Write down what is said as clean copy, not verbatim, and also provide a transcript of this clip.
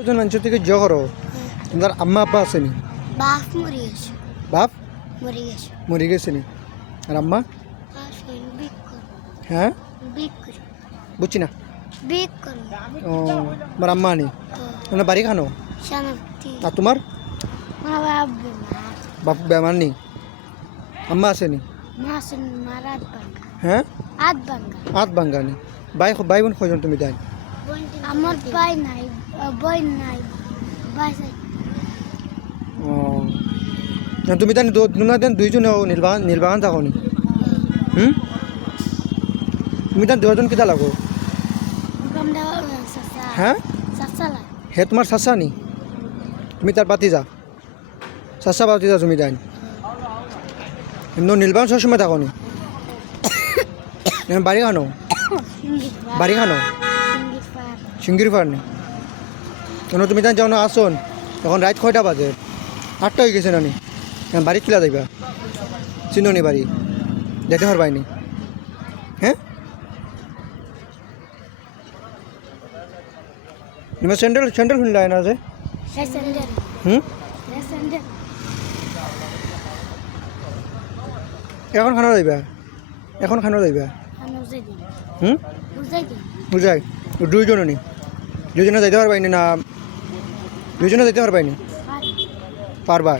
ওজন অঞ্চল থেকে জ করো তোমার আম্মা আব্বা আসেনি? বাপ মরে গেছে। বাপ মরে গেছে। মরে গেছে নি? আর আম্মা? আসেন বিক করে। হ্যাঁ বিক করে। বুঝছি না। বিক করে। ও আমার আম্মা নি মানে বাড়ি খানো? শান্তি। আর তোমার মা বাপ বেমার। বাপ বেমার নি? আম্মা আসেনি? মা আসেন মারাত ভাঙ্গা। হ্যাঁ হাত ভাঙ্গা। হাত ভাঙ্গা নি? ভাই বোন কয়জন তুমি তাই? আমার ভাই নাই, বোন নাই, ভাই নাই। ও তুমি তাই দুইজন নীলবাগান থাকো নি? তুমি তাই দুজন কিতা লাগো? আমরা সাসা। হ্যাঁ সাসালা। হে তোমার চাচা নি? তুমি তার পাতি যা চাচা পাতি যা তুমি তাই নীলবাগান সবসময় থাকো নি? বাড়ি খানো? বাড়ি খানো? সিঙ্গির ফার নি? কেন তুমি তাই যাও না আসন এখন রাত কয়টা বাজে? 8টা হয়ে গেছে নানি বাড়ি কিলা যাইবা? চিনি বাড়ি যেতে পারবাইনি? হ্যাঁ তোমার স্যান্ডেল শুনলে না যে? এখন খানো যাইবা? বুঝাই দুইজনে নি? দুইজনে যাইতে পারবাইনি না? দুইজনে যাইতে পারবাইনি? পারবা?